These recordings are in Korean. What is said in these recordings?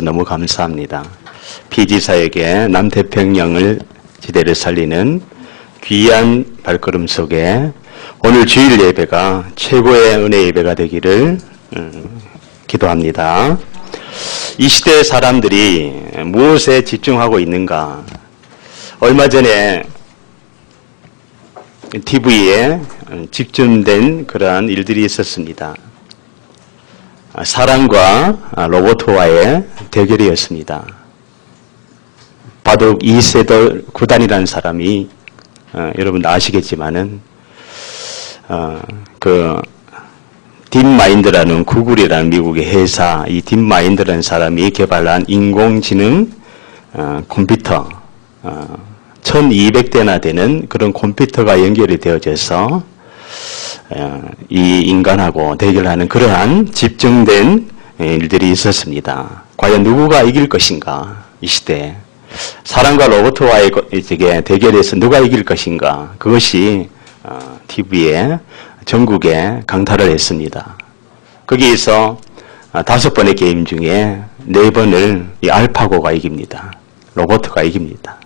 주셔서 너무 감사합니다. 피지사역의 남태평양을 지대를 살리는 귀한 발걸음 속에 오늘 주일 예배가 최고의 은혜 예배가 되기를 기도합니다. 이 시대의 사람들이 무엇에 집중하고 있는가? 얼마 전에 TV에 집중된 그러한 일들이 있었습니다. 사람과 로봇과의 대결이었습니다. 바둑 이세돌 구단이라는 사람이 여러분 아시겠지만은 그 딥마인드라는 구글이라는 미국의 회사, 이 딥마인드라는 사람이 개발한 인공지능 컴퓨터 1200대나 되는 그런 컴퓨터가 연결이 되어져서 이 인간하고 대결하는 그러한 집중된 일들이 있었습니다. 과연 누구가 이길 것인가? 이 시대에 사람과 로봇과의 대결에서 누가 이길 것인가? 그것이 TV에 전국에 강탈을 했습니다. 거기에서 5번의 게임 중에 4번을 이 알파고가 이깁니다. 로봇가 이깁니다.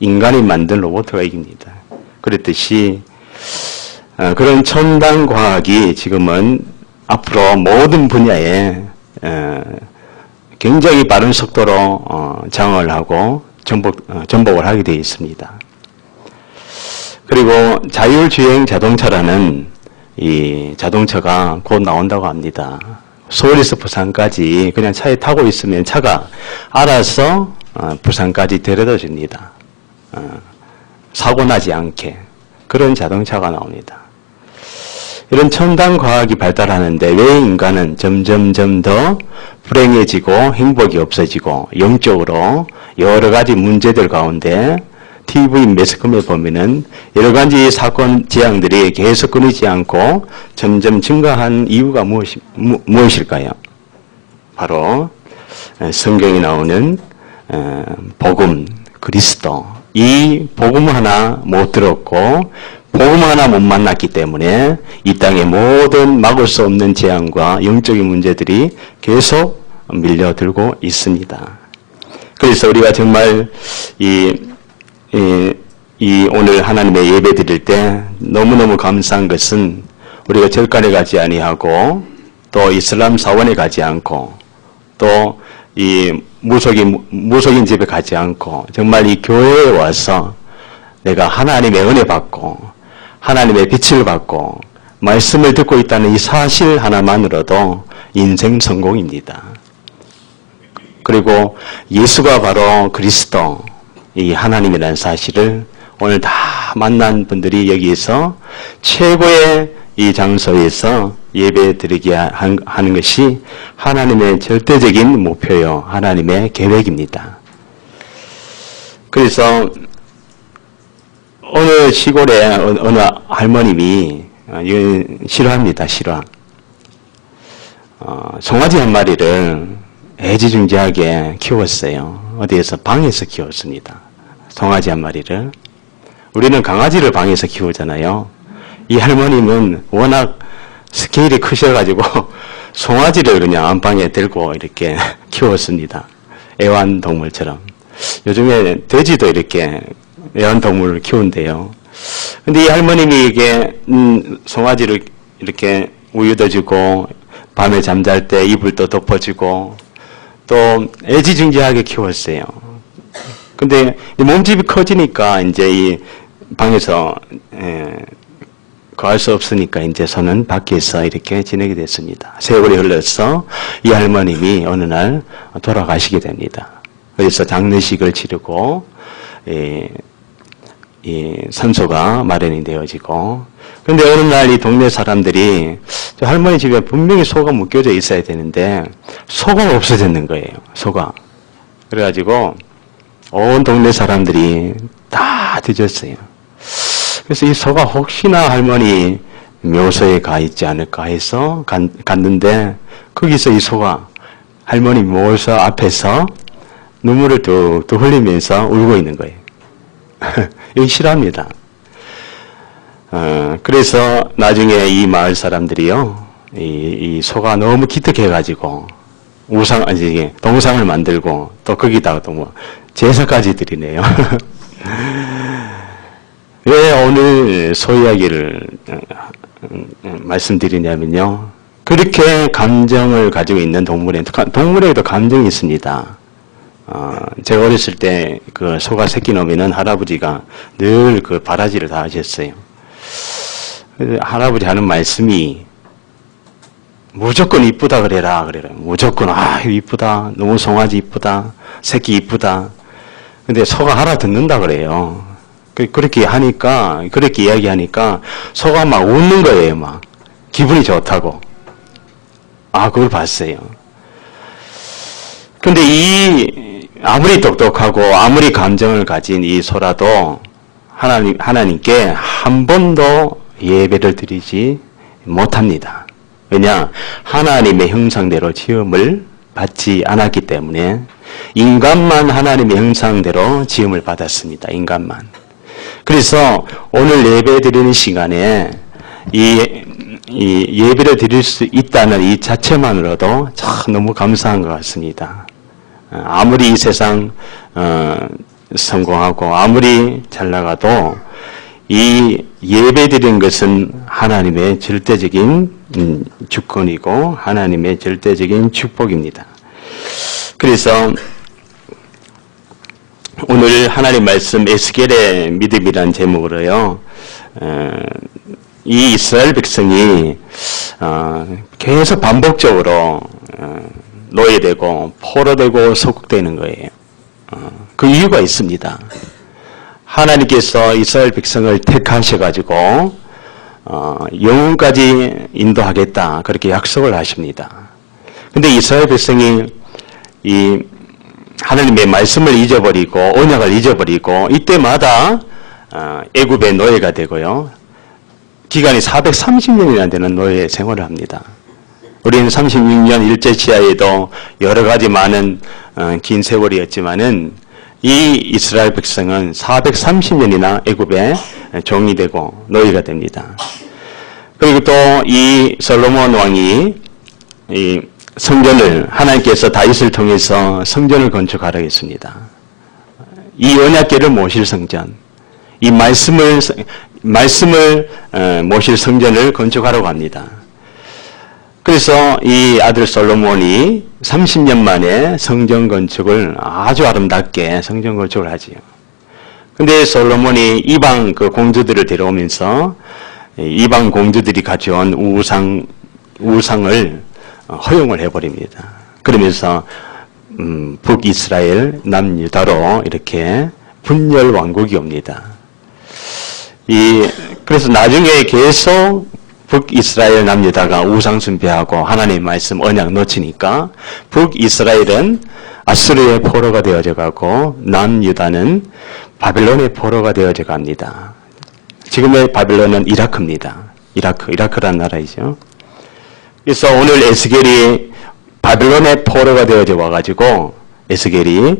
인간이 만든 로봇가 이깁니다. 그랬듯이 그런 첨단 과학이 지금은 앞으로 모든 분야에 굉장히 빠른 속도로 장을 하고 전복을 하게 되어 있습니다. 그리고 자율주행 자동차라는 이 자동차가 곧 나온다고 합니다. 서울에서 부산까지 그냥 차에 타고 있으면 차가 알아서 부산까지 데려다 줍니다. 사고 나지 않게 그런 자동차가 나옵니다. 이런 첨단 과학이 발달하는데 왜 인간은 점점점 더 불행해지고 행복이 없어지고 영적으로 여러 가지 문제들 가운데 TV 매스컴에 보면은 여러 가지 사건 재앙들이 계속 끊이지 않고 점점 증가한 이유가 무엇일까요? 바로 성경에 나오는 복음, 그리스도, 이 복음 하나 못 들었고 복음 하나 못 만났기 때문에 이 땅의 모든 막을 수 없는 재앙과 영적인 문제들이 계속 밀려들고 있습니다. 그래서 우리가 정말 이 오늘 하나님의 예배 드릴 때 너무너무 감사한 것은 우리가 절간에 가지 아니하고 또 이슬람 사원에 가지 않고 또 이 무속인 집에 가지 않고 정말 이 교회에 와서 내가 하나님의 은혜 받고 하나님의 빛을 받고 말씀을 듣고 있다는 이 사실 하나만으로도 인생 성공입니다. 그리고 예수가 바로 그리스도, 이 하나님이라는 사실을 오늘 다 만난 분들이 여기에서 최고의 이 장소에서 예배 드리게 하는 것이 하나님의 절대적인 목표요, 하나님의 계획입니다. 그래서 어느 시골에 어느 할머님이 실화입니다. 실화. 송아지 한 마리를 애지중지하게 키웠어요. 어디에서 방에서 키웠습니다. 송아지 한 마리를. 우리는 강아지를 방에서 키우잖아요. 이 할머님은 워낙 스케일이 크셔가지고 송아지를 그냥 안방에 들고 이렇게 키웠습니다. 애완동물처럼. 요즘에 돼지도 이렇게 애완동물을 키운대요. 근데 이 할머님이 이게 송아지를 이렇게 우유도 주고 밤에 잠잘 때 이불도 덮어주고 또 애지중지하게 키웠어요. 근데 몸집이 커지니까 이제 이 방에서 거할 수 없으니까 이제 저는 밖에서 이렇게 지내게 됐습니다. 세월이 흘러서 이 할머님이 어느 날 돌아가시게 됩니다. 그래서 장례식을 치르고 이 산소가 마련이 되어지고, 그런데 어느 날 이 동네 사람들이 저 할머니 집에 분명히 소가 묶여져 있어야 되는데 소가 없어졌는 거예요. 소가. 그래가지고 온 동네 사람들이 다 뒤졌어요. 그래서 이 소가 혹시나 할머니 묘소에 가 있지 않을까 해서 갔는데 거기서 이 소가 할머니 묘소 앞에서 눈물을 뚝뚝 흘리면서 울고 있는 거예요. 이거 싫어합니다. 그래서 나중에 이 마을 사람들이요, 이 소가 너무 기특해가지고 동상을 만들고 또 거기다가 또 뭐 제사까지 드리네요. 왜 오늘 소이야기를 말씀드리냐면요. 그렇게 감정을 가지고 있는 동물에게도 감정이 있습니다. 제가 어렸을 때 그 소가 새끼 놓으면은 할아버지가 늘 그 바라지를 다 하셨어요. 그래서 할아버지 하는 말씀이 무조건 이쁘다 그래라. 무조건, 이쁘다. 너무 송아지 이쁘다. 새끼 이쁘다. 근데 소가 알아듣는다 그래요. 그렇게 하니까, 그렇게 이야기하니까 소가 막 웃는 거예요, 막. 기분이 좋다고. 그걸 봤어요. 근데 아무리 똑똑하고 아무리 감정을 가진 이 소라도 하나님께 한 번도 예배를 드리지 못합니다. 왜냐? 하나님의 형상대로 지음을 받지 않았기 때문에 인간만 하나님의 형상대로 지음을 받았습니다. 인간만. 그래서 오늘 예배 드리는 시간에 이 예배를 드릴 수 있다는 이 자체만으로도 참 너무 감사한 것 같습니다. 아무리 이 세상 성공하고 아무리 잘 나가도 이 예배 드리는 것은 하나님의 절대적인 주권이고 하나님의 절대적인 축복입니다. 그래서 오늘 하나님 말씀 에스겔의 믿음이라는 제목으로요. 이 이스라엘 백성이 계속 반복적으로 노예되고 포로되고 소국되는 거예요. 그 이유가 있습니다. 하나님께서 이스라엘 백성을 택하셔가지고 영혼까지 인도하겠다 그렇게 약속을 하십니다. 근데 이스라엘 백성이 이 하나님의 말씀을 잊어버리고 언약을 잊어버리고 이때마다 애굽의 노예가 되고요. 기간이 430년이나 되는 노예 생활을 합니다. 우리는 36년 일제시하에도 여러 가지 많은 긴 세월이었지만은 이 이스라엘 백성은 430년이나 애굽에 종이 되고 노예가 됩니다. 그리고 또 이 솔로몬 왕이 이 성전을 하나님께서 다윗을 통해서 성전을 건축하라고 했습니다. 이 언약궤를 모실 성전, 이 말씀을 모실 성전을 건축하라고 합니다. 그래서 이 아들 솔로몬이 30년 만에 성전 건축을 아주 아름답게 성전 건축을 하지요. 근데 솔로몬이 이방 그 공주들을 데려오면서 이방 공주들이 가져온 우상을 허용을 해버립니다. 그러면서 북이스라엘, 남유다로 이렇게 분열 왕국이 옵니다. 그래서 나중에 계속 북이스라엘 남유다가 우상 숭배하고 하나님의 말씀 언약 놓치니까 북이스라엘은 아수르의 포로가 되어져 가고 남유다는 바벨론의 포로가 되어져 갑니다. 지금의 바벨론은 이라크입니다. 이라크라는 나라이죠. 그래서 오늘 에스겔이 바벨론의 포로가 되어져 와가지고 에스겔이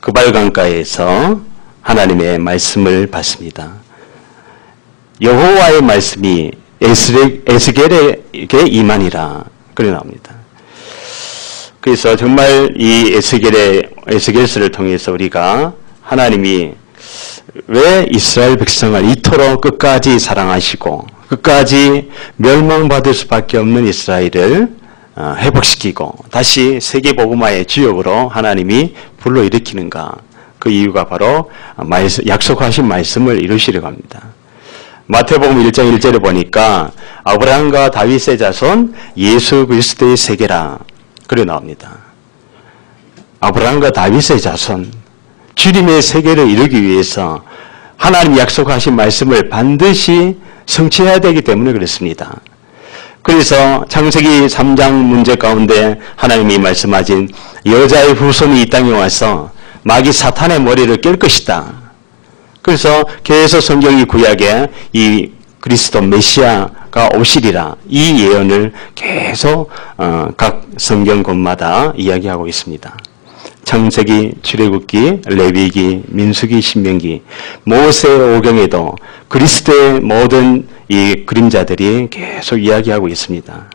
그발강가에서 하나님의 말씀을 받습니다. 여호와의 말씀이 에스겔에게 임하니라 그래 나옵니다. 그래서 정말 이 에스겔서를 통해서 우리가 하나님이 왜 이스라엘 백성을 이토록 끝까지 사랑하시고 끝까지 멸망받을 수밖에 없는 이스라엘을 회복시키고 다시 세계복음화의 주역으로 하나님이 불러일으키는가. 그 이유가 바로 약속하신 말씀을 이루시려고 합니다. 마태복음 1장 1절에 보니까 아브라함과 다윗의 자손 예수 그리스도의 세계라 그래 나옵니다. 아브라함과 다윗의 자손 주님의 세계를 이루기 위해서 하나님 약속하신 말씀을 반드시 성취해야 되기 때문에 그렇습니다. 그래서 창세기 3장 문제 가운데 하나님이 말씀하신 여자의 후손이 이 땅에 와서 마귀 사탄의 머리를 깰 것이다. 그래서 계속 성경이 구약에 이 그리스도 메시아가 오시리라 이 예언을 계속 각 성경권마다 이야기하고 있습니다. 창세기, 출애굽기, 레위기, 민수기, 신명기, 모세 오경에도 그리스도의 모든 이 그림자들이 계속 이야기하고 있습니다.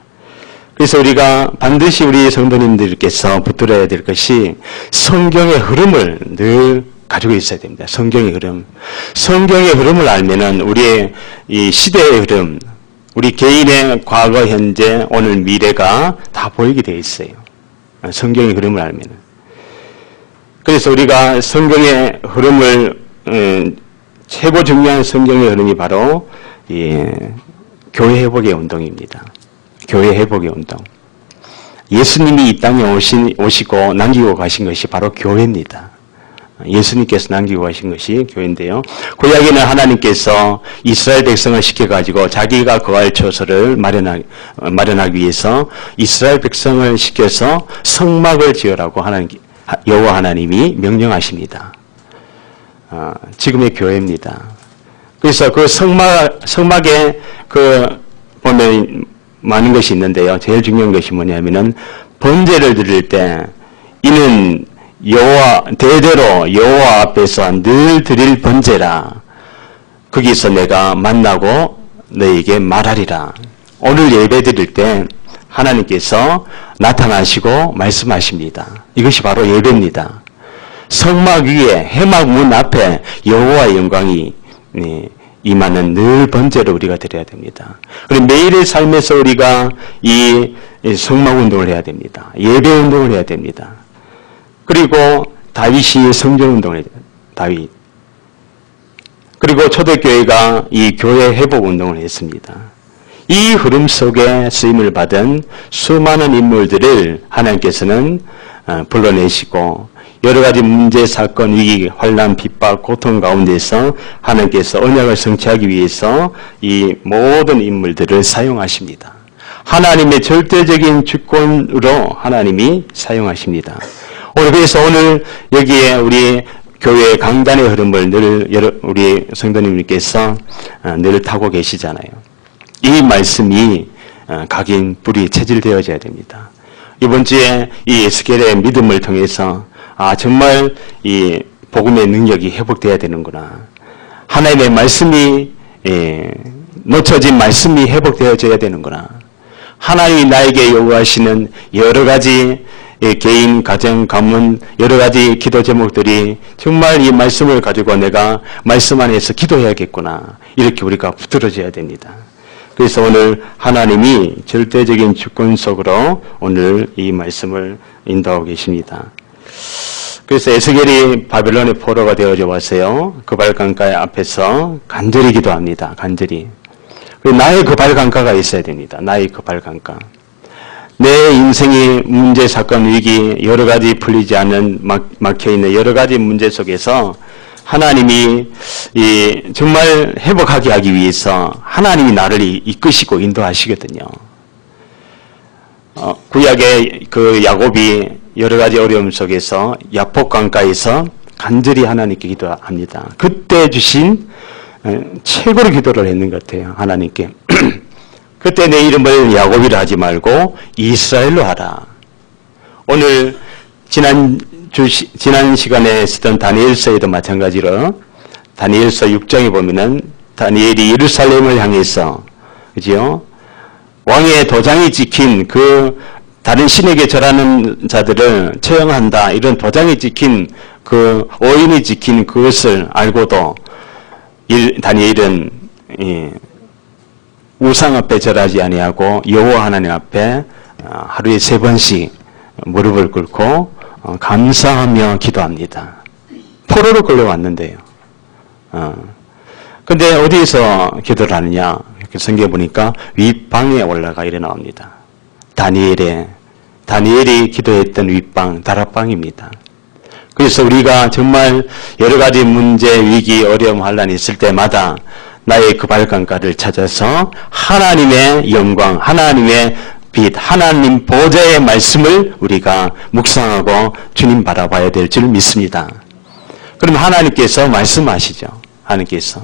그래서 우리가 반드시 우리 성도님들께서 붙들어야 될 것이 성경의 흐름을 늘 가지고 있어야 됩니다. 성경의 흐름. 성경의 흐름을 알면은 우리의 이 시대의 흐름, 우리 개인의 과거, 현재, 오늘, 미래가 다 보이게 되어 있어요. 성경의 흐름을 알면은. 그래서 우리가 성경의 흐름을, 최고 중요한 성경의 흐름이 바로 교회 회복의 운동입니다. 교회 회복의 운동. 예수님이 이 땅에 오시고 남기고 가신 것이 바로 교회입니다. 예수님께서 남기고 가신 것이 교회인데요. 구약에는 하나님께서 이스라엘 백성을 시켜가지고 자기가 거할 처소를 마련하기 위해서 이스라엘 백성을 시켜서 성막을 지으라고 여호와 하나님이 명령하십니다. 지금의 교회입니다. 그래서 그 성막에 보면 많은 것이 있는데요. 제일 중요한 것이 뭐냐면은 번제를 드릴 때 이는 대대로 여호와 앞에서 늘 드릴 번제라. 거기서 내가 만나고 너에게 말하리라. 오늘 예배 드릴 때 하나님께서 나타나시고 말씀하십니다. 이것이 바로 예배입니다. 성막 위에 회막 문 앞에 여호와의 영광이 임하는 늘 번제를 우리가 드려야 됩니다. 그리고 매일의 삶에서 우리가 이 성막 운동을 해야 됩니다. 예배 운동을 해야 됩니다. 그리고 다윗이 성전 운동을 해야 됩니다. 다윗. 그리고 초대교회가 이 교회 회복 운동을 했습니다. 이 흐름 속에 쓰임을 받은 수많은 인물들을 하나님께서는 불러내시고 여러 가지 문제, 사건, 위기, 환난, 핍박, 고통 가운데서 하나님께서 언약을 성취하기 위해서 이 모든 인물들을 사용하십니다. 하나님의 절대적인 주권으로 하나님이 사용하십니다. 그래서 오늘 여기에 우리 교회 강단의 흐름을 늘 우리 성도님께서 늘 타고 계시잖아요. 이 말씀이 각인 뿌리 체질되어져야 됩니다. 이번 주에 이 에스겔의 믿음을 통해서 정말 이 복음의 능력이 회복되어야 되는구나. 하나님의 말씀이 놓쳐진 말씀이 회복되어져야 되는구나. 하나님이 나에게 요구하시는 여러 가지 개인, 가정, 가문 여러 가지 기도 제목들이 정말 이 말씀을 가지고 내가 말씀 안에서 기도해야겠구나. 이렇게 우리가 붙들어져야 됩니다. 그래서 오늘 하나님이 절대적인 주권 속으로 오늘 이 말씀을 인도하고 계십니다. 그래서 에스겔이 바벨론의 포로가 되어져 왔어요. 그발강가 앞에서 간절히 기도합니다. 간절히. 나의 그발강가가 있어야 됩니다. 나의 그발강가. 내 인생의 문제, 사건, 위기, 여러 가지 풀리지 않는 막혀있는 여러 가지 문제 속에서 하나님이 정말 회복하게 하기 위해서 하나님이 나를 이끄시고 인도하시거든요. 구약의 그 야곱이 여러 가지 어려움 속에서 야복강가에서 간절히 하나님께 기도합니다. 그때 주신 최고의 기도를 했는 것 같아요. 하나님께. 그때 내 이름을 야곱이라 하지 말고 이스라엘로 하라. 오늘 지난 시간에 쓰던 다니엘서에도 마찬가지로 다니엘서 6장에 보면은 다니엘이 예루살렘을 향해서 그죠? 왕의 도장이 찍힌 그 다른 신에게 절하는 자들을 처형한다. 이런 도장이 찍힌 그 오인이 찍힌 그것을 알고도 다니엘은 우상 앞에 절하지 아니하고 여호와 하나님 앞에 하루에 3번씩 무릎을 꿇고 감사하며 기도합니다. 포로로 끌려왔는데요. 근데 어디에서 기도를 하느냐? 성경에 보니까 윗방에 올라가 이래 나옵니다. 다니엘이 기도했던 윗방, 다락방입니다. 그래서 우리가 정말 여러 가지 문제, 위기, 어려움, 환난이 있을 때마다 나의 그 발강가를 찾아서 하나님의 영광, 하나님의 빛, 하나님 보좌의 말씀을 우리가 묵상하고 주님 바라봐야 될 줄 믿습니다. 그럼 하나님께서 말씀하시죠. 하나님께서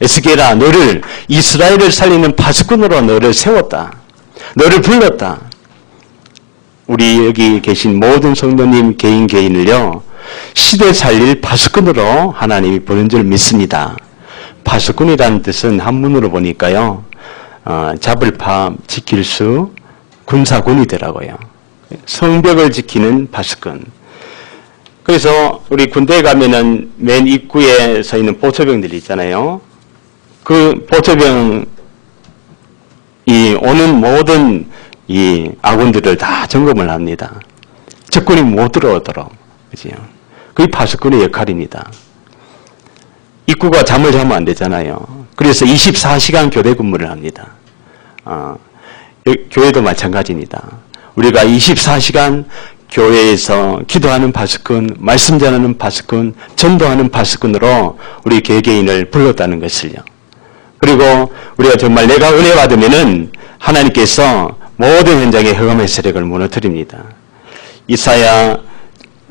에스겔아, 너를 이스라엘을 살리는 파수꾼으로 너를 세웠다. 너를 불렀다. 우리 여기 계신 모든 성도님 개인을요, 시대 살릴 파수꾼으로 하나님이 부른 줄 믿습니다. 파수꾼이라는 뜻은 한문으로 보니까요, 잡을 파 지킬 수 군사군이더라고요. 성벽을 지키는 파수꾼. 그래서 우리 군대에 가면은 맨 입구에 서 있는 보초병들이 있잖아요. 그 보초병이 오는 모든 이 아군들을 다 점검을 합니다. 적군이 못 들어오도록. 그죠? 그게 파수꾼의 역할입니다. 입구가 잠을 자면 안 되잖아요. 그래서 24시간 교대 근무를 합니다. 교회도 마찬가지입니다. 우리가 24시간 교회에서 기도하는 파수꾼, 말씀 전하는 파수꾼, 전도하는 파수꾼으로 우리 개개인을 불렀다는 것을요. 그리고 우리가 정말 내가 은혜 받으면은 하나님께서 모든 현장의 흑암의 세력을 무너뜨립니다. 이사야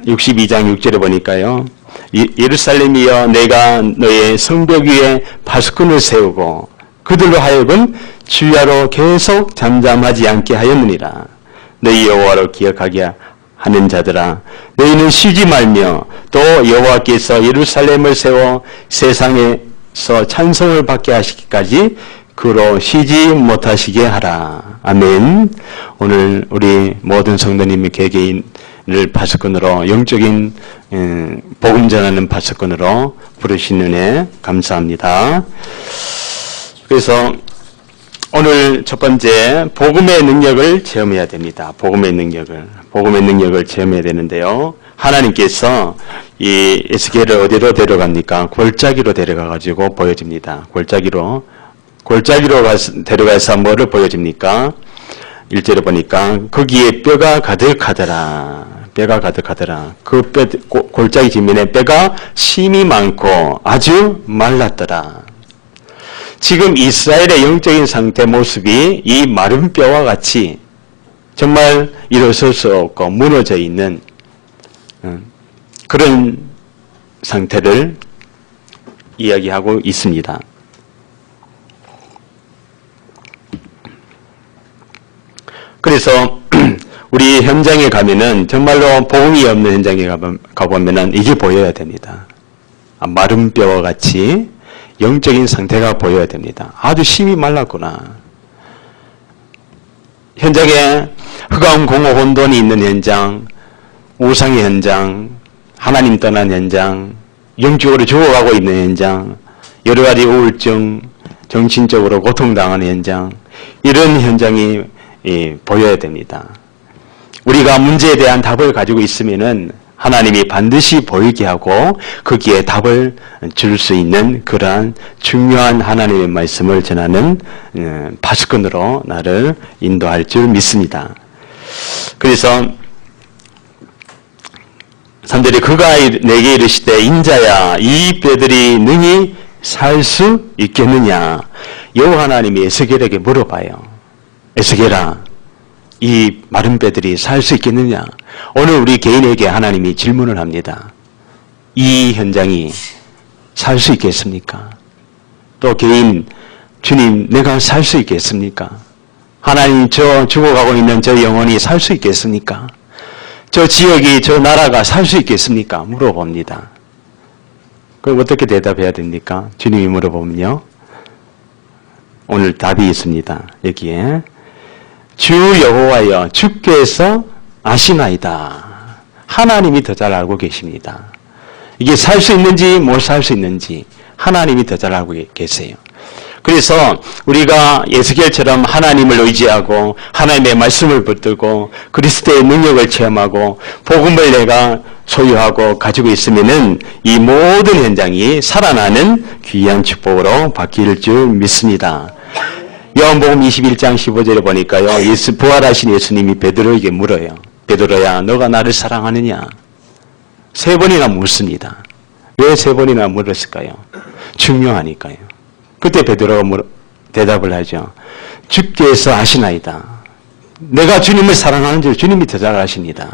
62장 6절에 보니까요. 예루살렘이여 내가 너의 성벽 위에 파수꾼을 세우고 그들로 하여금 주야로 계속 잠잠하지 않게 하였느니라. 너희 여호와로 기억하게 하는 자들아 너희는 쉬지 말며 또 여호와께서 예루살렘을 세워 세상에서 찬송을 받게 하시기까지 그로 쉬지 못하시게 하라. 아멘. 오늘 우리 모든 성도님의 개개인을 파수꾼으로 영적인 복음 전하는 파수꾼으로 부르신 은혜 감사합니다. 그래서 오늘 첫 번째 복음의 능력을 체험해야 됩니다. 복음의 능력을 체험해야 되는데요. 하나님께서 이 에스겔을 어디로 데려갑니까? 골짜기로 데려가 가지고 보여집니다. 골짜기로 데려가서 뭐를 보여줍니까? 1절에 보니까 거기에 뼈가 가득하더라. 그 골짜기 지면에 뼈가 심이 많고 아주 말랐더라. 지금 이스라엘의 영적인 상태 모습이 이 마른 뼈와 같이 정말 일어설 수 없고 무너져 있는 그런 상태를 이야기하고 있습니다. 그래서 우리 현장에 가면은 정말로 복음이 없는 현장에 가보면은 이게 보여야 됩니다. 마른 뼈와 같이 영적인 상태가 보여야 됩니다. 아주 심이 말랐구나. 현장에 흑암 공허 혼돈이 있는 현장, 우상의 현장, 하나님 떠난 현장, 영적으로 죽어가고 있는 현장, 여러 가지 우울증, 정신적으로 고통당하는 현장, 이런 현장이 보여야 됩니다. 우리가 문제에 대한 답을 가지고 있으면은 하나님이 반드시 보이게 하고 거기에 답을 줄 수 있는 그러한 중요한 하나님의 말씀을 전하는 파수꾼으로 나를 인도할 줄 믿습니다. 그래서 산들이 그가 내게 이르시되 인자야 이 뼈들이 능히 살 수 있겠느냐. 여호와 하나님이 에스겔에게 물어봐요. 에스겔아 이 마른 뼈들이 살 수 있겠느냐. 오늘 우리 개인에게 하나님이 질문을 합니다. 이 현장이 살 수 있겠습니까? 또 개인 주님 내가 살 수 있겠습니까? 하나님 저 죽어가고 있는 저 영혼이 살 수 있겠습니까? 저 지역이 저 나라가 살 수 있겠습니까? 물어봅니다. 그럼 어떻게 대답해야 됩니까? 주님이 물어보면요. 오늘 답이 있습니다. 여기에 주 여호와여 주께서 아시나이다. 하나님이 더 잘 알고 계십니다. 이게 살 수 있는지 못 살 수 있는지 하나님이 더 잘 알고 계세요. 그래서 우리가 에스겔처럼 하나님을 의지하고 하나님의 말씀을 붙들고 그리스도의 능력을 체험하고 복음을 내가 소유하고 가지고 있으면은 이 모든 현장이 살아나는 귀한 축복으로 바뀔 줄 믿습니다. 요한복음 21장 15절에 보니까요. 부활하신 예수님이 베드로에게 물어요. 베드로야 너가 나를 사랑하느냐? 3번이나 묻습니다. 왜 3번이나 물었을까요? 중요하니까요. 그때 베드로가 대답을 하죠. 주께서 아시나이다. 내가 주님을 사랑하는 줄 주님이 더 잘 아십니다.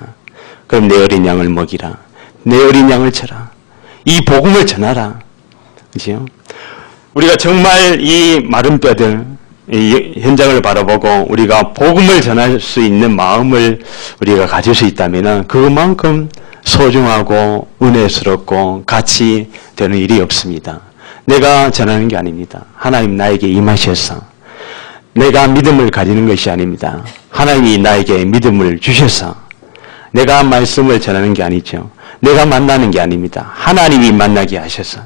그럼 내 어린 양을 먹이라. 내 어린 양을 쳐라. 이 복음을 전하라. 그죠? 우리가 정말 이 마른 뼈들 이 현장을 바라보고 우리가 복음을 전할 수 있는 마음을 우리가 가질 수 있다면 그만큼 소중하고 은혜스럽고 가치 되는 일이 없습니다. 내가 전하는 게 아닙니다. 하나님 나에게 임하셔서 내가 믿음을 가지는 것이 아닙니다. 하나님이 나에게 믿음을 주셔서 내가 말씀을 전하는 게 아니죠. 내가 만나는 게 아닙니다. 하나님이 만나게 하셔서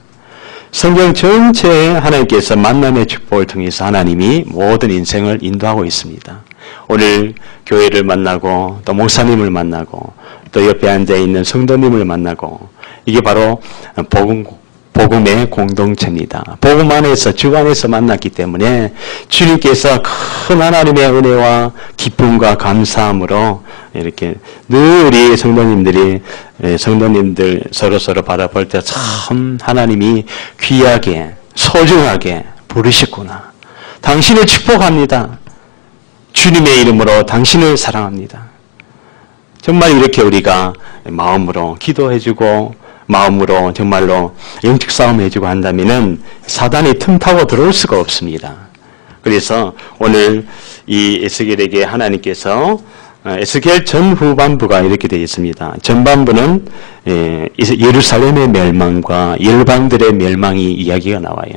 성경 전체에 하나님께서 만남의 축복을 통해서 하나님이 모든 인생을 인도하고 있습니다. 오늘 교회를 만나고 또 목사님을 만나고 또 옆에 앉아있는 성도님을 만나고 이게 바로 복음의 공동체입니다. 복음 안에서 주 안에서 만났기 때문에 주님께서 큰 하나님의 은혜와 기쁨과 감사함으로 이렇게 늘 우리 성도님들 서로 바라볼 때 참 하나님이 귀하게 소중하게 부르셨구나. 당신을 축복합니다. 주님의 이름으로 당신을 사랑합니다. 정말 이렇게 우리가 마음으로 기도해주고 마음으로 정말로 영적 싸움 해주고 한다면은 사단이 틈타고 들어올 수가 없습니다. 그래서 오늘 이 에스겔에게 하나님께서 에스겔 전후반부가 이렇게 되어 있습니다. 전반부는 예루살렘의 멸망과 열방들의 멸망이 이야기가 나와요.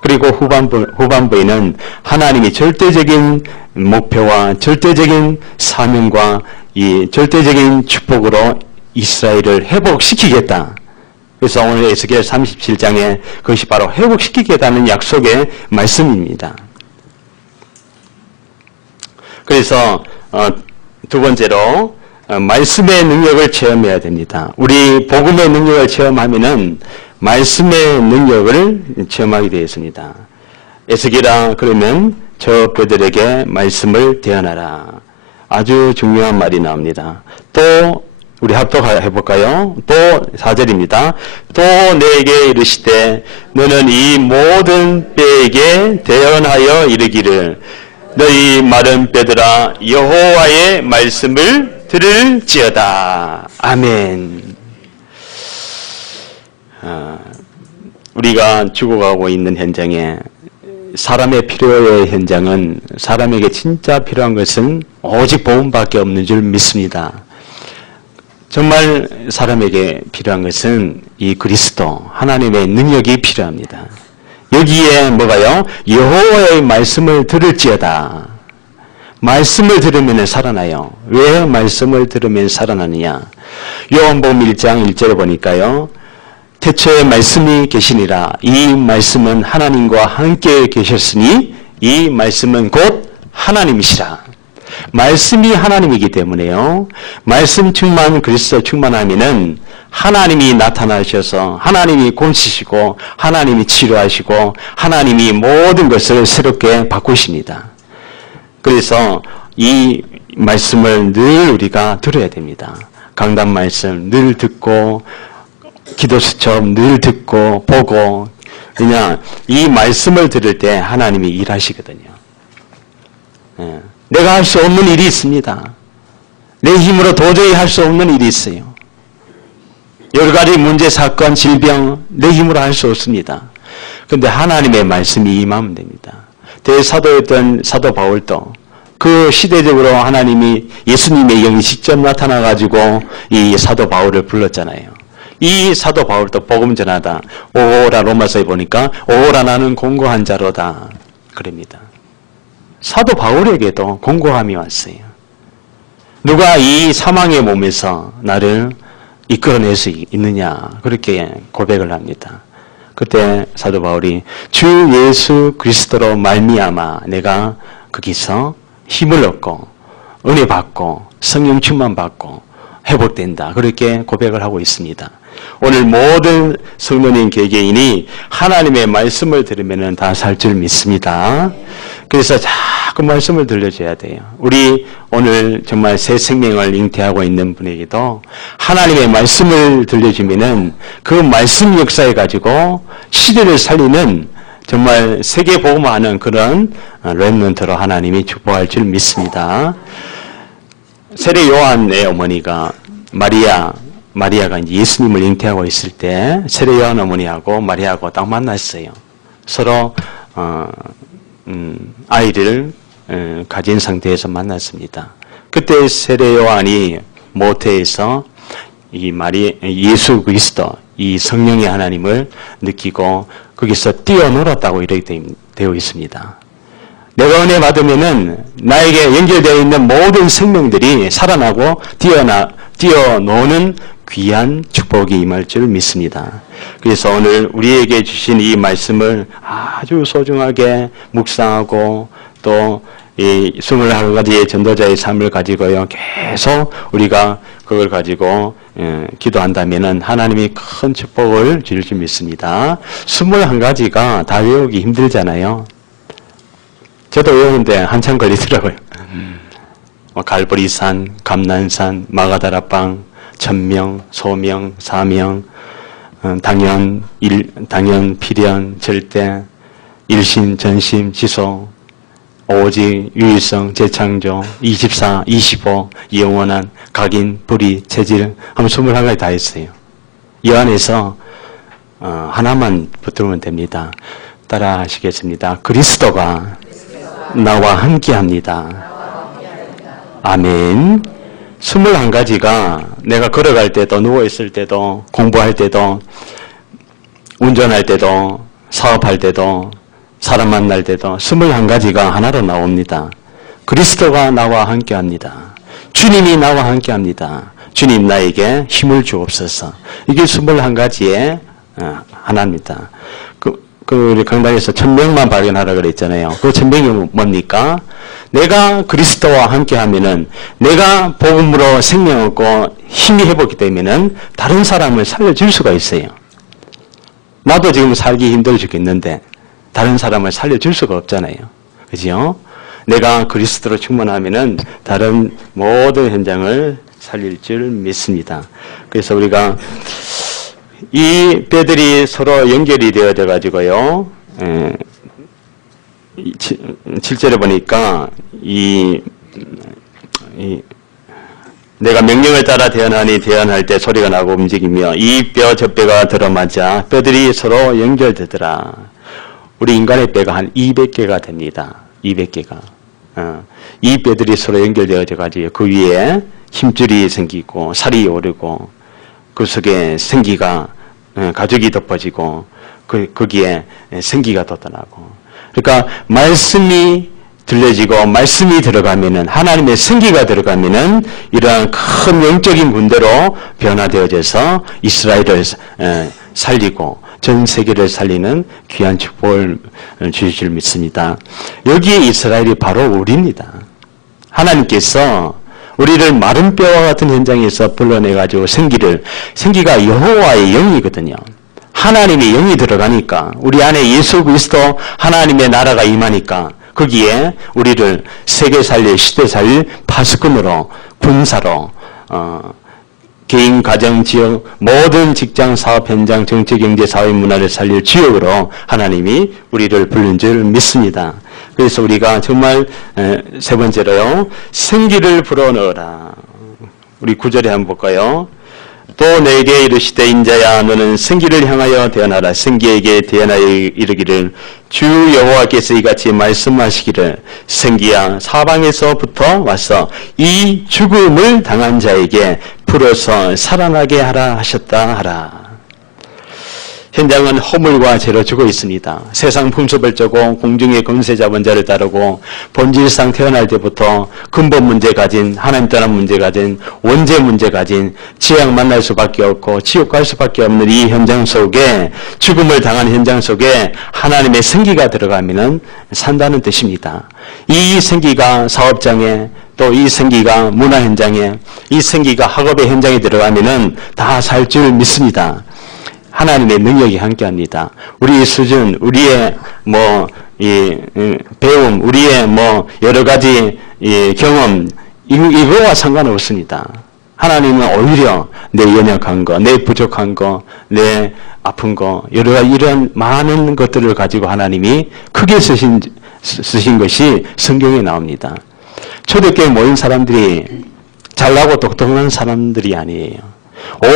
그리고 후반부에는 하나님이 절대적인 목표와 절대적인 사명과 이 절대적인 축복으로 이스라엘을 회복시키겠다. 그래서 오늘 에스겔 37장에 그것이 바로 회복시키겠다는 약속의 말씀입니다. 그래서 두 번째로 말씀의 능력을 체험해야 됩니다. 우리 복음의 능력을 체험하면은 말씀의 능력을 체험하게 되어 있습니다. 에스겔아 그러면 저 뼈들에게 말씀을 대언하라. 아주 중요한 말이 나옵니다. 또 우리 합독해볼까요? 또 4절입니다. 또 내게 이르시되 너는 이 모든 뼈에게 대언하여 이르기를 너희 마른 뼈들아 여호와의 말씀을 들을지어다. 아멘. 우리가 죽어가고 있는 현장에 사람의 필요의 현장은 사람에게 진짜 필요한 것은 오직 복음밖에 없는 줄 믿습니다. 정말 사람에게 필요한 것은 이 그리스도 하나님의 능력이 필요합니다. 여기에 뭐가요? 여호와의 말씀을 들을지어다. 말씀을 들으면 살아나요. 왜 말씀을 들으면 살아나느냐? 요한복음 1장 1절에 보니까요. 태초에 말씀이 계시니라. 이 말씀은 하나님과 함께 계셨으니 이 말씀은 곧 하나님이시라. 말씀이 하나님이기 때문에요. 말씀 충만, 그리스도 충만하면은 하나님이 나타나셔서 하나님이 고치시고 하나님이 치료하시고 하나님이 모든 것을 새롭게 바꾸십니다. 그래서 이 말씀을 늘 우리가 들어야 됩니다. 강단 말씀 늘 듣고 기도 수첩 늘 듣고 보고 그냥 이 말씀을 들을 때 하나님이 일하시거든요. 내가 할 수 없는 일이 있습니다. 내 힘으로 도저히 할 수 없는 일이 있어요. 여러 가지 문제, 사건, 질병 내 힘으로 할 수 없습니다. 그런데 하나님의 말씀이 임하면 됩니다. 대사도였던 사도 바울도 그 시대적으로 하나님이 예수님의 영이 직접 나타나가지고 이 사도 바울을 불렀잖아요. 이 사도 바울도 복음 전하다. 오호라 로마서에 보니까 오호라 나는 공고한 자로다. 그럽니다. 사도 바울에게도 공고함이 왔어요. 누가 이 사망의 몸에서 나를 이끌어낼 수 있느냐 그렇게 고백을 합니다. 그때 사도 바울이 주 예수 그리스도로 말미암아 내가 거기서 힘을 얻고 은혜 받고 성령 충만 받고 회복된다. 그렇게 고백을 하고 있습니다. 오늘 모든 성도님 개개인이 하나님의 말씀을 들으면 다 살 줄 믿습니다. 그래서 자꾸 말씀을 들려줘야 돼요. 우리 오늘 정말 새 생명을 잉태하고 있는 분에게도 하나님의 말씀을 들려주면은 그 말씀 역사에 가지고 시대를 살리는 정말 세계 복음화하는 그런 렘넌트로 하나님이 축복할 줄 믿습니다. 세례 요한의 어머니가 마리아가 이제 예수님을 잉태하고 있을 때 세례 요한 어머니하고 마리아하고 딱 만났어요. 서로 아이를 가진 상태에서 만났습니다. 그때 세례 요한이 모태에서 이 예수 그리스도 이 성령의 하나님을 느끼고 거기서 뛰어놀았다고 이렇게 되어 있습니다. 내가 은혜 받으면은 나에게 연결되어 있는 모든 생명들이 살아나고 뛰어노는 귀한 축복이 임할 줄 믿습니다. 그래서 오늘 우리에게 주신 이 말씀을 아주 소중하게 묵상하고 또 이 21가지의 전도자의 삶을 가지고요. 계속 우리가 그걸 가지고 기도한다면은 하나님이 큰 축복을 줄 줄 믿습니다. 21가지가 다 외우기 힘들잖아요. 저도 외우는데 한참 걸리더라고요. 갈보리산, 감난산, 마가다라방, 천명, 소명, 사명, 당연, 필연, 절대, 일심, 전심, 지소, 오직, 유일성, 재창조, 24, 25, 영원한, 각인, 불의, 체질, 한번 21가지 다 했어요. 이 안에서 하나만 붙들면 됩니다. 따라 하시겠습니다. 그리스도가 나와 함께합니다. 아멘. 21가지가 내가 걸어갈 때도 누워있을 때도 공부할 때도 운전할 때도 사업할 때도 사람 만날 때도 21가지가 하나로 나옵니다. 그리스도가 나와 함께합니다. 주님이 나와 함께합니다. 주님 나에게 힘을 주옵소서. 이게 21가지의 하나입니다. 우리 강단에서 천명만 발견하라 그랬잖아요. 그 천명이 뭡니까? 내가 그리스도와 함께 하면은 내가 복음으로 생명 얻고 힘이 회복이 되면은 다른 사람을 살려줄 수가 있어요. 나도 지금 살기 힘들어 죽겠는데 다른 사람을 살려줄 수가 없잖아요. 그죠? 내가 그리스도로 충만하면은 다른 모든 현장을 살릴 줄 믿습니다. 그래서 우리가 이 뼈들이 서로 연결이 되어져 가지고요. 7절에 보니까 내가 명령을 따라 대언하니 대언할 때 소리가 나고 움직이며 이 뼈 저 뼈가 들어맞아 뼈들이 서로 연결되더라. 우리 인간의 뼈가 한 200개가 됩니다. 200개가. 이 뼈들이 서로 연결되어져 가지고 그 위에 힘줄이 생기고 살이 오르고 그 속에 생기가 가죽이 덮어지고 거기에 생기가 돋아나고 그러니까 말씀이 들려지고 말씀이 들어가면은 하나님의 생기가 들어가면은 이러한 큰 영적인 군대로 변화되어져서 이스라엘을 살리고 전 세계를 살리는 귀한 축복을 주실 줄 믿습니다. 여기에 이스라엘이 바로 우리입니다. 하나님께서 우리를 마른 뼈와 같은 현장에서 불러내가지고 생기가 여호와의 영이거든요. 하나님의 영이 들어가니까 우리 안에 예수 그리스도 하나님의 나라가 임하니까 거기에 우리를 세계 살릴 시대 살릴 파수꾼으로 군사로 개인 가정 지역 모든 직장 사업 현장 정치 경제 사회 문화를 살릴 지역으로 하나님이 우리를 부른 줄 믿습니다. 그래서 우리가 정말 세 번째로요. 생기를 불어넣어라. 우리 9절에 한번 볼까요? 또 내게 이르시되 인자야 너는 생기를 향하여 대언하라. 생기에게 대언하여 이르기를 주 여호와께서 이같이 말씀하시기를 생기야 사방에서부터 와서 이 죽음을 당한 자에게 풀어서 살아나게 하라 하셨다 하라. 현장은 허물과 죄로 죽어 있습니다. 세상 풍습을 쩌고 공중의 권세 잡은 자를 따르고 본질상 태어날 때부터 근본 문제 가진 하나님 떠난 문제 가진 원죄 문제 가진 지옥 만날 수밖에 없고 지옥 갈 수밖에 없는 이 현장 속에 죽음을 당한 현장 속에 하나님의 생기가 들어가면 산다는 뜻입니다. 이 생기가 사업장에 또 이 생기가 문화 현장에 이 생기가 학업의 현장에 들어가면은 다 살 줄 믿습니다. 하나님의 능력이 함께합니다. 우리의 수준, 우리의 배움, 우리의 여러 가지 경험 이거와 상관없습니다. 하나님은 오히려 내 연약한 거, 내 부족한 거, 내 아픈 거 여러 가지 이런 많은 것들을 가지고 하나님이 크게 쓰신 것이 성경에 나옵니다. 초대교회 모인 사람들이 잘나고 똑똑한 사람들이 아니에요.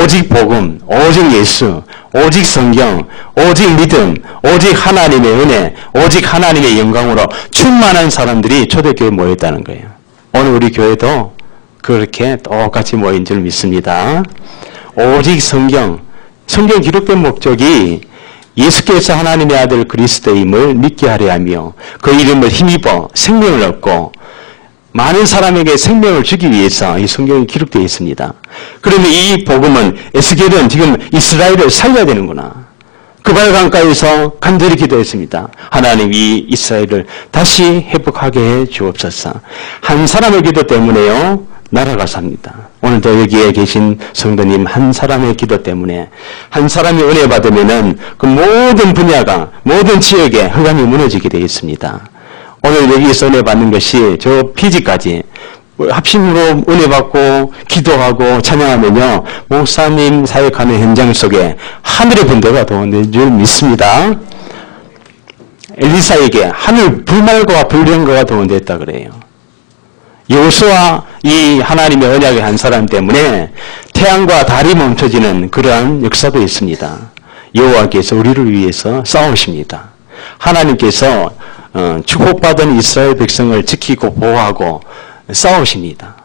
오직 복음, 오직 예수, 오직 성경, 오직 믿음, 오직 하나님의 은혜, 오직 하나님의 영광으로 충만한 사람들이 초대교회에 모였다는 거예요. 오늘 우리 교회도 그렇게 똑같이 모인 줄 믿습니다. 오직 성경 기록된 목적이 예수께서 하나님의 아들 그리스도임을 믿게 하려 하며 그 이름을 힘입어 생명을 얻고 많은 사람에게 생명을 주기 위해서 이 성경이 기록되어 있습니다. 그러면 이 복음은 에스겔은 지금 이스라엘을 살려야 되는구나. 그발 강가에서 간절히 기도했습니다. 하나님 이 이스라엘을 다시 회복하게 해 주옵소서. 한 사람의 기도 때문에요 나라가 삽니다. 오늘도 여기에 계신 성도님 한 사람의 기도 때문에 한 사람이 은혜 받으면은 그 모든 분야가 모든 지역에 흑암이 무너지게 되어 있습니다. 오늘 여기서 은혜 받는 것이 저 피지까지 합심으로 은혜 받고 기도하고 찬양하면요 목사님 사역하는 현장 속에 하늘의 분대가 도는 줄 믿습니다. 엘리사에게 하늘 불말과 불령거가 도원됐다 그래요. 여호수아 이 하나님의 언약의 한 사람 때문에 태양과 달이 멈춰지는 그러한 역사도 있습니다. 여호와께서 우리를 위해서 싸우십니다. 하나님께서 축복받은 이스라엘 백성을 지키고 보호하고 싸우십니다.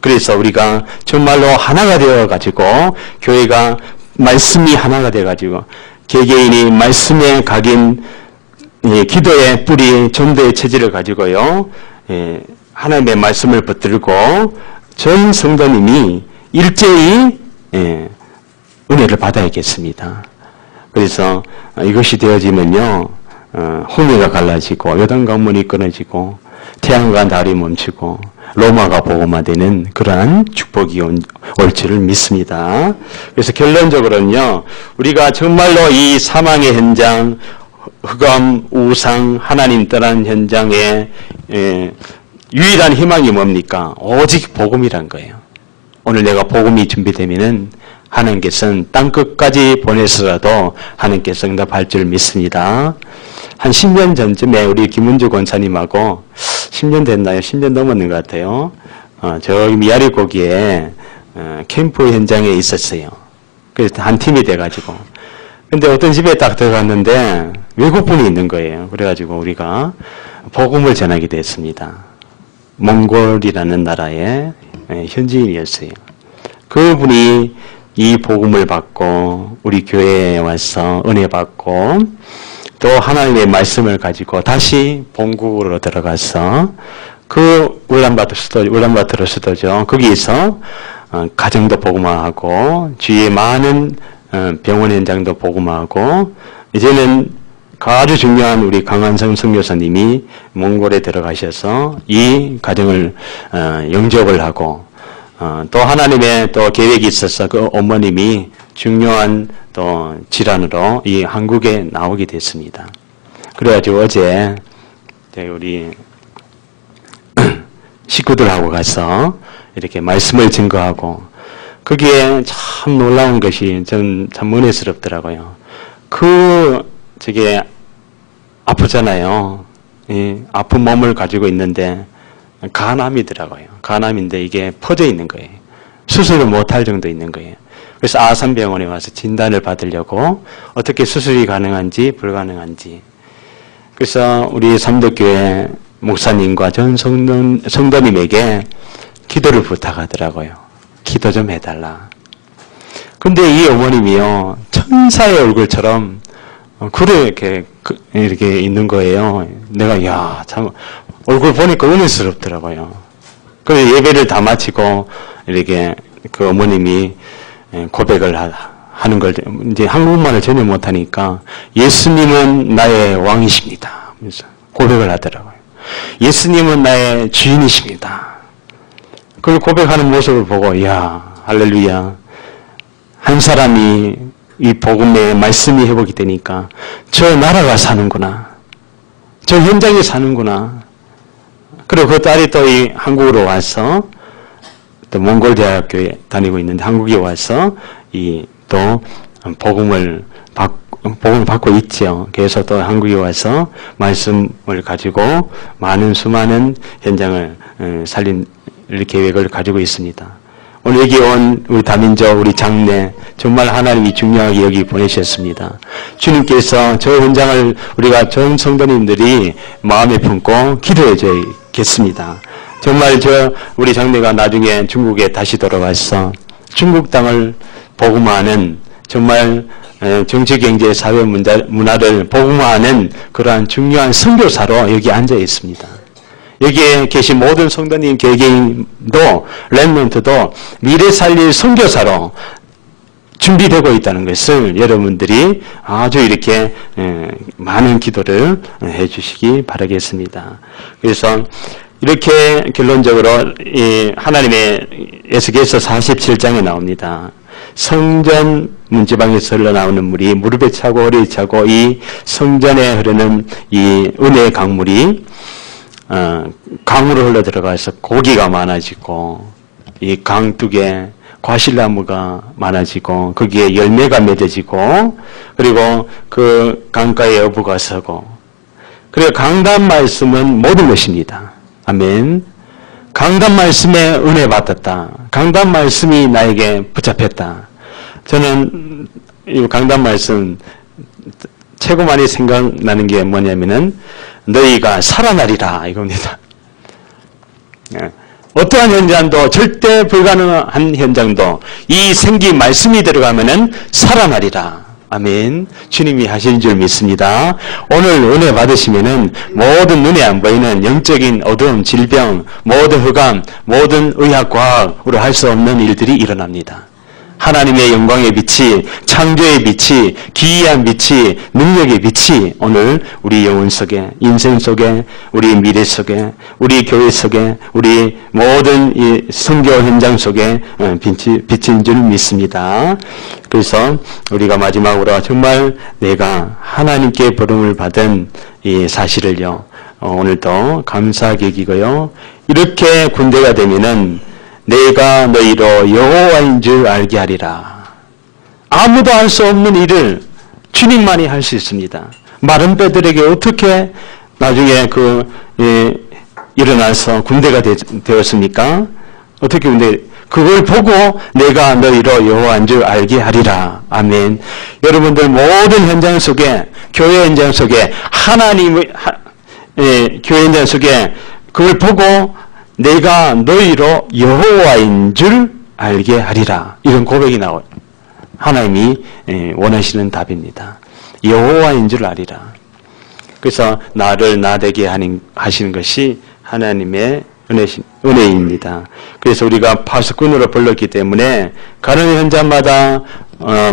그래서 우리가 정말로 하나가 되어가지고 교회가 말씀이 하나가 되어가지고 개개인이 말씀에 각인 기도의 뿌리 전도의 체질을 가지고요 하나님의 말씀을 붙들고 전 성도님이 일제히 은혜를 받아야겠습니다. 그래서 이것이 되어지면요 홍해가 갈라지고 요단 강문이 끊어지고 태양과 달이 멈추고 로마가 복음화되는 그러한 축복이 올 줄을 믿습니다. 그래서 결론적으로는요 우리가 정말로 이 사망의 현장 흑암 우상 하나님 떠난 현장에 유일한 희망이 뭡니까? 오직 복음이란 거예요. 오늘 내가 복음이 준비되면은 하나님께서는 땅끝까지 보내서라도 하나님께서 응답할 줄 믿습니다. 한 10년 전쯤에 우리 김은주 권사님하고 10년 됐나요? 10년 넘었는 것 같아요. 저기 미아리고기에 캠프 현장에 있었어요. 그래서 한 팀이 돼가지고. 근데 어떤 집에 딱 들어갔는데 외국분이 있는 거예요. 그래가지고 우리가 복음을 전하게 됐습니다. 몽골이라는 나라의 현지인이었어요. 그분이 이 복음을 받고 우리 교회에 와서 은혜 받고 또 하나님의 말씀을 가지고 다시 본국으로 들어가서 그 울란바토르스도죠. 거기에서 가정도 복음화하고 주위에 많은 병원 현장도 복음화하고 이제는 아주 중요한 우리 강한성 선교사님이 몽골에 들어가셔서 이 가정을 영접을 하고 또 하나님의 또 계획이 있어서 그 어머님이 중요한 또 질환으로 이 한국에 나오게 됐습니다. 그래가지고 어제 우리 식구들하고 가서 이렇게 말씀을 증거하고 거기에 참 놀라운 것이 전 참 은혜스럽더라고요. 저게 아프잖아요. 아픈 몸을 가지고 있는데 간암이더라고요. 간암인데 이게 퍼져 있는 거예요. 수술을 못할 정도 있는 거예요. 그래서 아산병원에 와서 진단을 받으려고 어떻게 수술이 가능한지 불가능한지. 그래서 우리 삼덕교회 목사님과 전 성도님에게 기도를 부탁하더라고요. 기도 좀 해달라. 근데 이 어머님이요 천사의 얼굴처럼 이렇게 있는 거예요. 내가 참 얼굴 보니까 은혜스럽더라고요. 그래서 예배를 다 마치고 이렇게 그 어머님이 고백을 하는 걸 이제 한국말을 전혀 못하니까 예수님은 나의 왕이십니다. 그래서 고백을 하더라고요. 예수님은 나의 주인이십니다. 그걸 고백하는 모습을 보고 할렐루야. 한 사람이 이 복음의 말씀이 회복이 되니까 저 나라가 사는구나. 저 현장에 사는구나. 그리고 그 딸이 또 이 한국으로 와서 또 몽골 대학교에 다니고 있는데 한국에 와서 또 복음을 받고 있죠. 그래서 또 한국에 와서 말씀을 가지고 수많은 현장을 살릴 계획을 가지고 있습니다. 오늘 여기 온 우리 다민족, 우리 장례 정말 하나님이 중요하게 여기 보내셨습니다. 주님께서 저 현장을 우리가 전 성도님들이 마음에 품고 기도해 줘야겠습니다. 정말 우리 장례가 나중에 중국에 다시 돌아와서 중국 땅을 복음화하는 정말 정치, 경제, 사회 문화를 복음화하는 그러한 중요한 선교사로 여기 앉아 있습니다. 여기에 계신 모든 성도님, 개개인도, 렘넌트도 미래 살릴 선교사로 준비되고 있다는 것을 여러분들이 아주 이렇게 많은 기도를 해주시기 바라겠습니다. 그래서 이렇게 결론적으로 하나님의 에스겔서 47장에 나옵니다. 성전 문지방에서 흘러나오는 물이 무릎에 차고 허리에 차고 이 성전에 흐르는 이 은혜의 강물이 강으로 흘러 들어가서 고기가 많아지고 이 강둑에 과실나무가 많아지고 거기에 열매가 맺어지고 그리고 그 강가에 어부가 서고 그리고 강단 말씀은 모든 것입니다. 아멘. 강단 말씀에 은혜 받았다. 강단 말씀이 나에게 붙잡혔다. 저는 이 강단 말씀 최고 많이 생각나는 게 뭐냐면은 너희가 살아나리라 이겁니다. 어떠한 현장도 절대 불가능한 현장도 이 생기 말씀이 들어가면은 살아나리라. 아멘. 주님이 하신 줄 믿습니다. 오늘 은혜 받으시면은 모든 눈에 안 보이는 영적인 어두움, 질병, 모든 흑암, 모든 의학과학으로 할 수 없는 일들이 일어납니다. 하나님의 영광의 빛이, 창조의 빛이, 기이한 빛이, 능력의 빛이 오늘 우리 영혼 속에, 인생 속에, 우리 미래 속에, 우리 교회 속에, 우리 모든 이 선교 현장 속에 비친 줄 믿습니다. 그래서 우리가 마지막으로 정말 내가 하나님께 부름을 받은 이 사실을요, 오늘도 감사하게 여기고요. 이렇게 군대가 되면은 내가 너희로 여호와인 줄 알게 하리라. 아무도 할 수 없는 일을 주님만이 할 수 있습니다. 마른 뼈들에게 어떻게 나중에 일어나서 군대가 되었습니까? 어떻게 군대? 그걸 보고 내가 너희로 여호와인 줄 알게 하리라. 아멘. 여러분들 모든 현장 속에, 교회 현장 속에 하나님의 교회 현장 속에 그걸 보고 내가 너희로 여호와인 줄 알게 하리라. 이런 고백이 나와요. 하나님이 원하시는 답입니다. 여호와인 줄 알리라. 그래서 나를 나되게 하시는 것이 하나님의 은혜입니다. 그래서 우리가 파수꾼으로 불렀기 때문에 가는 현장마다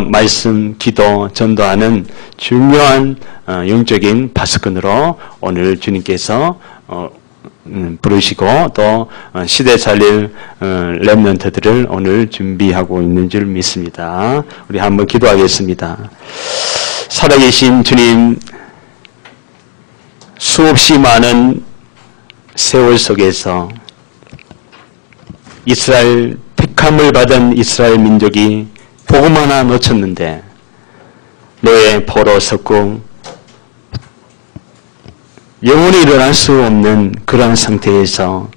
말씀, 기도, 전도하는 중요한 영적인 파수꾼으로 오늘 주님께서 부르시고 또 시대 살릴 렘넌트들을 오늘 준비하고 있는 줄 믿습니다. 우리 한번 기도하겠습니다. 살아계신 주님, 수없이 많은 세월 속에서 이스라엘 택함을 받은 이스라엘 민족이 복음 하나 놓쳤는데 노예 포로 석궁 영원히 일어날 수 없는 그런 상태에서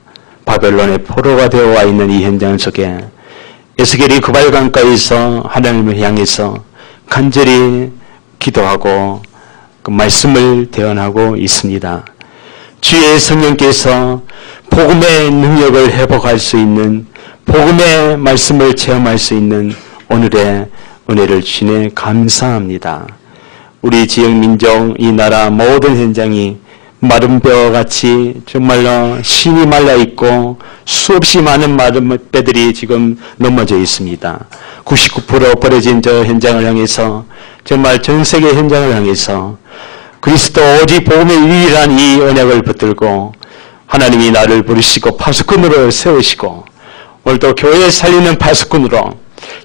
바벨론의 포로가 되어 와 있는 이 현장 속에 에스겔이 구발강가에서 하나님을 향해서 간절히 기도하고 그 말씀을 대언하고 있습니다. 주의 성령께서 복음의 능력을 회복할 수 있는, 복음의 말씀을 체험할 수 있는 오늘의 은혜를 주시네 감사합니다. 우리 지역 민족, 이 나라 모든 현장이 마른 뼈같이 정말로 신이 말라있고 수없이 많은 마른 뼈들이 지금 넘어져 있습니다. 99% 버려진 저 현장을 향해서, 정말 전 세계 현장을 향해서 그리스도 오직 복음의 유일한 이 언약을 붙들고 하나님이 나를 부르시고 파수꾼으로 세우시고 오늘도 교회 살리는 파수꾼으로,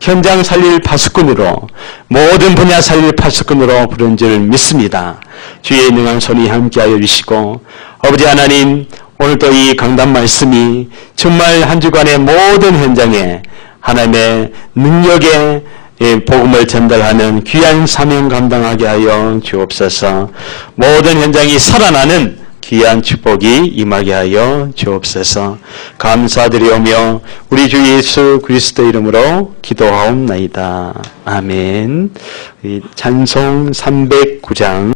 현장 살릴 파수꾼으로, 모든 분야 살릴 파수꾼으로 부른 줄 믿습니다. 주의 능한 손이 함께하여 주시고 아버지 하나님, 오늘도 이 강단 말씀이 정말 한 주간의 모든 현장에 하나님의 능력의 복음을 전달하는 귀한 사명 감당하게 하여 주옵소서. 모든 현장이 살아나는 귀한 축복이 임하게 하여 주옵소서. 감사드리오며 우리 주 예수 그리스도 이름으로 기도하옵나이다. 아멘. 찬송 309장